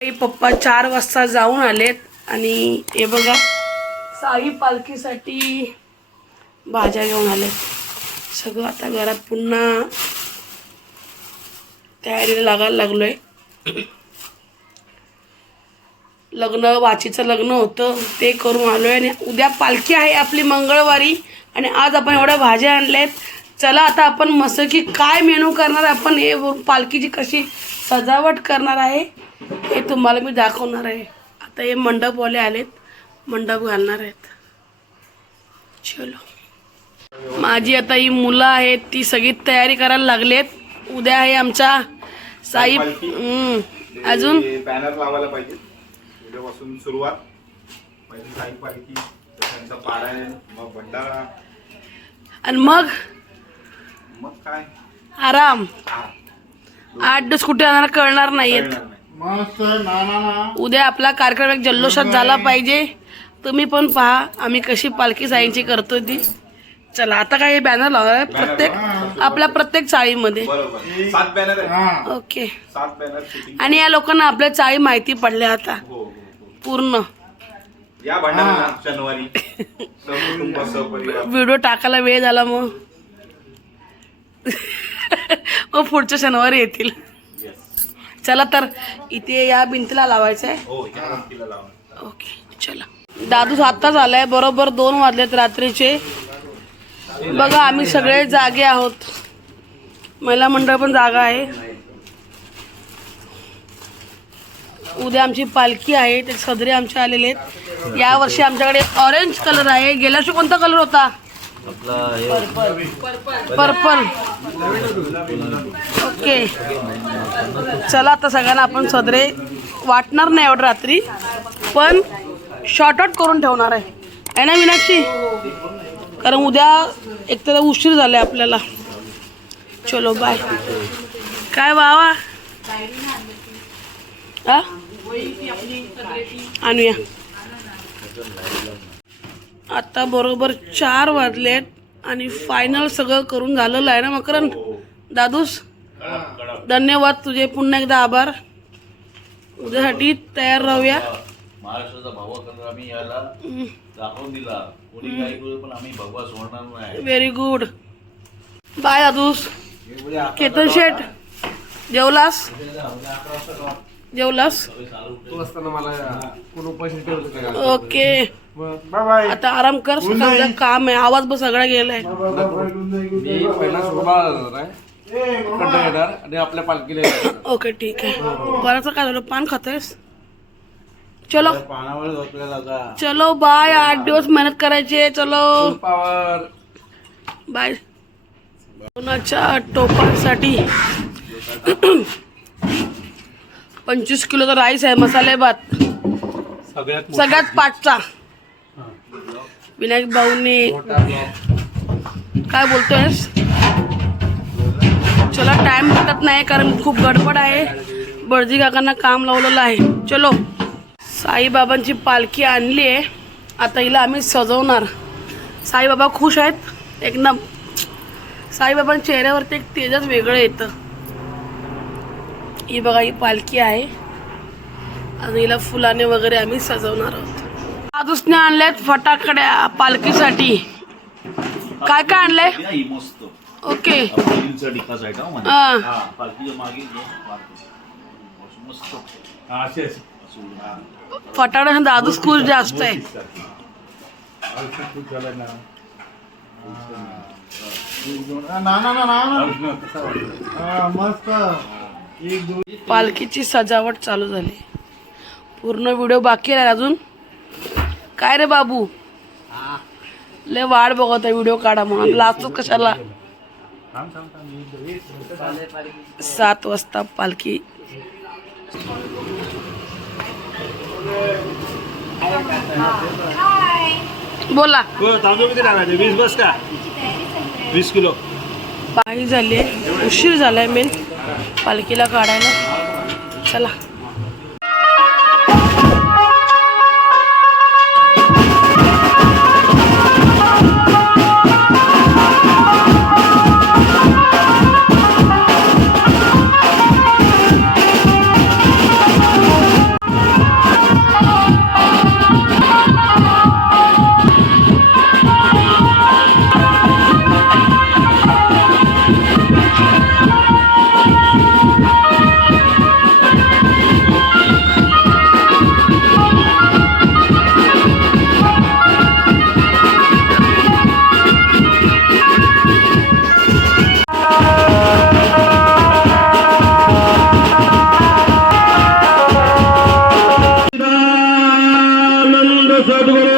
आई पप्पा चार वाजता जाऊन आलेत आणि हे बघा साई पालखीसाठी भाज्या घेऊन आलेत. सगळं आता घरात पुन्हा तयारीला लागायला लागलोय. लग्न वाचीचं लग्न होतं ते करून आलोय आणि उद्या पालखी आहे आपली मंगळवारी आणि आज आपण एवढ्या भाज्या आणल्यात. चला आता आपण मस्त की काय मेनू करणार आपण हे पालखीची कशी सजावट करणार आहे? हे तुम्हाला मी दाखवणार आहे. आता हे मंडपवाले आलेत. मंडप घालणार आहेत. चलो. माझी आता ही मुलं आहेत ती सगळी तयारी करायला लागलेत. उद्या आहे आमचा साई. अजून? बॅनर लावायला पाहिजे. उद्यापासून सुरुवात. पहिली साई पालखी त्यांचा पारायण मग भंडारा. आणि मग? मग काय? आराम. आठ दिवस कुठे जाणार कळणार नाहीयेत. मस्त ना उद्या आपला कार्यक्रम एक जल्लोषात झाला पाहिजे. तुम्ही पण पहा आम्ही कशी पालखी साईंची करतो ती. चला आता काय बॅनर लावणार प्रत्येक आपल्या प्रत्येक चाळीमध्ये. बरोबर. सात बॅनर आहे हा. ओके. सात बॅनर शूटिंग आणि या लोकांना आपल्या चाळी माहिती पडल्या आता. हो हो हो. पूर्ण. या भंडाऱ्याला शनिवारी. सहकुटुंब सहपरिवार. व्हिडिओ टाकायला वेळ झाला मग. मग पुढच्या शनिवारी येतील. चला तर इथे या भिंतीला लावायचं आहे हो ओके चला. दादू आत्ताच आलाय बरोबर दोन वाजलेत रात्रीचे. बघा आम्ही सगळे जागे आहोत. महिला मंडळ पण जागा आहे. उद्या आमची पालखी आहे ते सदरे आमचे आलेले आहेत. या वर्षी आमच्याकडे ऑरेंज कलर आहे. गेल्या वर्षी कोणता कलर होता? पर्पल. ओके. चला आता सगळ्यांना आपण सदरे वाटणार नाही एवढं रात्री पण शॉर्ट आउट करून ठेवणार आहे. आहे ना मीनाक्षी? कारण उद्या एक तर उशीर झालाय आपल्याला. चलो बाय काय हा? आणूया. आता बरोबर चार वाजलेत आणि फायनल सगळं करून झालेलं आहे ना मकरन दादूस धन्यवाद तुझे. पुन्हा एकदा आभार. उद्यासाठी तयार राहूया. महाराष्ट्राचा भगवा कलर आम्ही याला दाखवून दिला. कोणी काही करू पण आम्ही भगवा सोडणार नाही. व्हेरी गुड बाय दादूस. केतन शेठ जेवलास? जेवलास? तू असताना मला कोण पैसे ठेवलं ओके. बाय बाय आता आराम कर सकाळ उद्या काम आहे आवाज बस सगळा गेलाय. मी पहिला शोभा जाणार आहे. कंटाळा येणार आणि आपल्या पालखीला येणार. ओके ठीक आहे. बराच काय झालं? पान खातेस चलो. पानावर झोपलेला का चलो बाय. आठ दिवस मेहनत करायची चलो. बाय. कोणाच्या टोपासाठी? पंचवीस किलोचा राईस आहे मसाले भात. सगळ्यात पाठचा. विनायक भाऊनी काय बोलतोयस चला टाइम भेटत नाही कारण खूप गडबड आहे. बळजी काकांना काम लावलेलं आहे. चलो. साईबाबांची पालखी आणली आहे. आता हिला आम्ही सजवणार. साईबाबा खुश आहेत. एकदम साईबाबांच्या चेहऱ्यावरती एक तेजच वेगळं येतं. ही बघा ही पालखी आहे. आणि हिला फुलाने वगैरे आम्ही सजवणार आहोत. आदूसने आणल्यात फटाकड्या पालखीसाठी. काय काय आणलंय? या ही मस्त. ओके. हा. फटाकड्या दादूस खुश जास्त आहे. ना ना ना ना मस्त. पालखीची सजावट चालू झाली. पूर्ण व्हिडिओ बाकी आहे अजून. काय रे बाबू? लय वाट बघत आहे व्हिडिओ काढा म्हणून. लाचतो कशाला? सात वाजता पालखी. बोला. वीस बस का? वीस किलो. पायी झाली उशीर झालाय मेन. पालखीला काढायला. चला. സദ്ഗുരു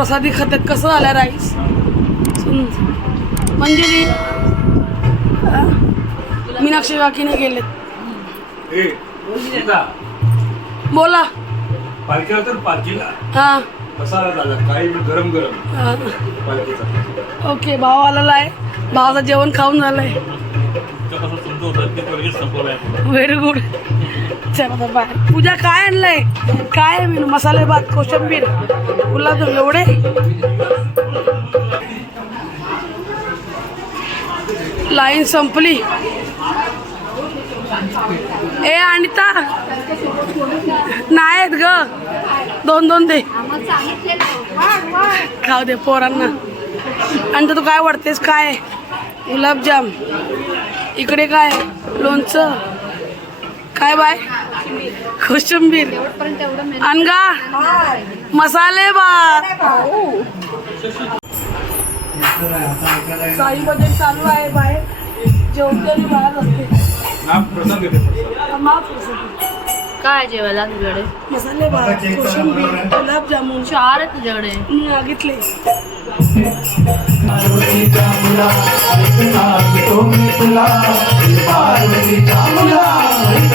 प्रसादी खात्यात कसं आला राईस? मंजिरी आ? मीनाक्षी काकीने गेलेत बोला. पालखीला तर पालखीला. हा. मसाला झाला? काही वेळ गरम गरम हा. पालखीचा. ओके भाव आलेला आहे. भावाचं जेवण खाऊन झालंय. व्हेरी गुड आहे आता बाहेर. पूजा काय आणलंय? काय मी मसाले भात कोशिंबीर गुलाबजाम एवढे? लाईन संपली. ए अनिता. नाही आहेत ग. दोन दोन दे. खाऊ दे पोरांना. आणि तू काय वाटतेस काय गुलाबजाम. इकडे काय लोणचं. काय बाय? कोशिंबीर. अनगा. मसाले साई बजेट चालू आहे बाय. जेवते बाहेर काय जेवायला तुझ्याकडे? मसाले भात गुलाब गुलाबजामुन. चार आहे तुझ्याकडे. मी मागितले पार्वती चामुला. I'm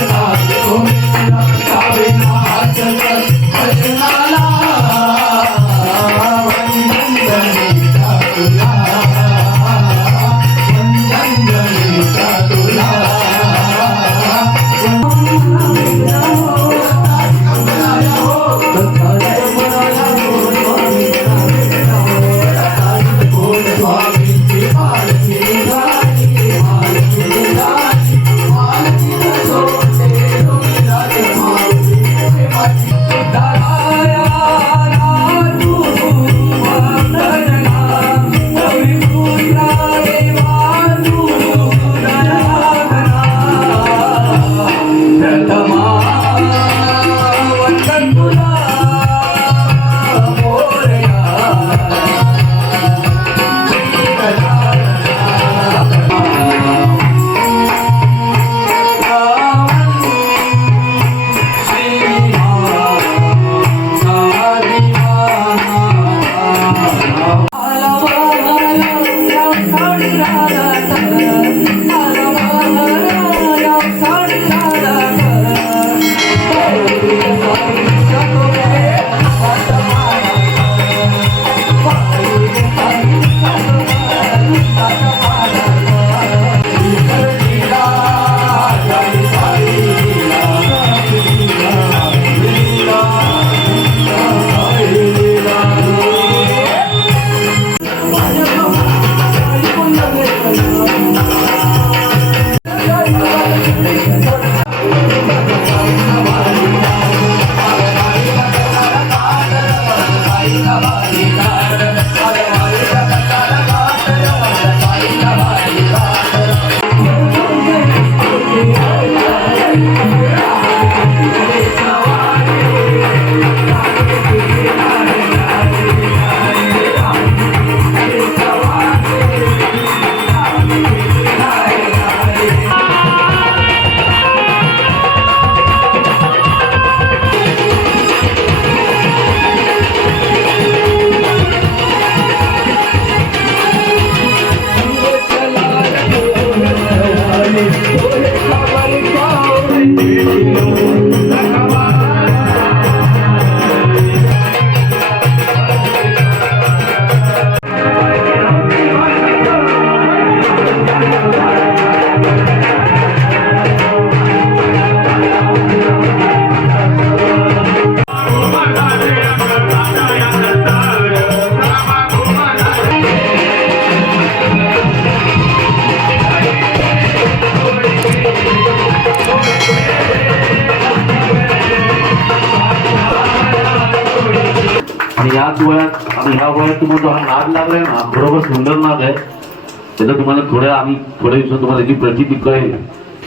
त्याचा तुम्हाला थोड्या आम्ही थोड्या दिवसात तुम्हाला जी प्रचिती कळेल.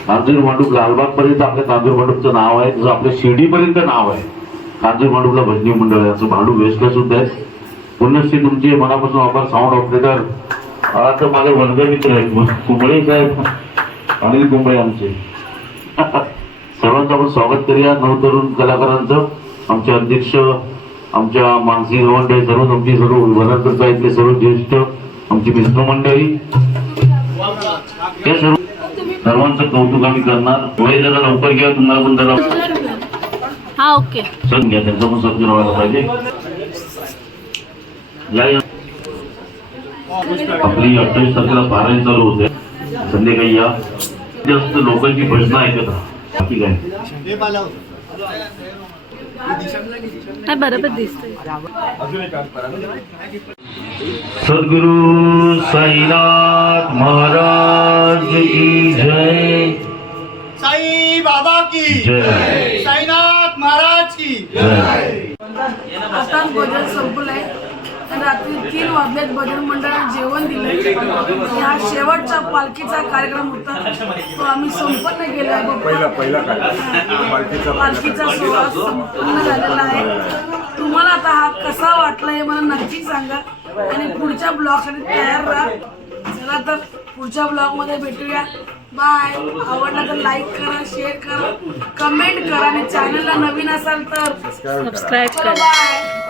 कांजूर मांडूप लालबाग पर्यंत आपल्या कांजूर मांडूपचं नाव आहे तसं आपल्या शिर्डीपर्यंत नाव आहे. कांजूर मांडूपला भजनी मंडळ आहे. असं भांडू वेस्टला सुद्धा आहे. पुण्यश्री तुमचे मनापासून आभार. साऊंड ऑपरेटर आता माझे वर्ग मित्र आहेत कुंबळे साहेब अनिल कुंबळे आमचे. सर्वांचं आपण स्वागत करूया. नवतरुण कलाकारांचं. आमचे अध्यक्ष आमच्या मानसी गवंडे सर्व आमची सर्व वनांतर ते सर्व ज्येष्ठ आमची मित्रमंडळी हे सर्व सर्वांचं कौतुक आम्ही करणार. वय जरा लवकर घ्या तुम्हाला पण जरा हा ओके. सण घ्या त्यांचं पण समजून व्हायला पाहिजे. या या. आपली अठ्ठावीस तारखेला पारायण चालू होते. संध्याकाळी या. जास्त लोकांची भजनं ऐकत राहा. बाकी काय? काय बरोबर दिसतंय. सद्गुरु साईनाथ महाराज की जय। साई बाबा की जय। साईनाथ महाराज की जय। आता भजन संपलंय आणि रात्री तीन वाजल्यात भजन मंडळाने जेवण दिलं. हा शेवटचा पालखीचा कार्यक्रम होता. तो आम्ही संपन्न केला पहिला पहिला काय? पालखीचा पालखीचा सोहळा संपन्न झालेला आहे. तुम्हाला आता हा कसा वाटला हे मला नक्की सांगा. आणि पुढच्या ब्लॉगसाठी तयार राहा. चला तर पुढच्या ब्लॉगमध्ये भेटूया. बाय आवडला तर लाईक करा शेअर करा. कमेंट करा आणि चॅनलला नवीन असाल तर सबस्क्राईब करा. बाय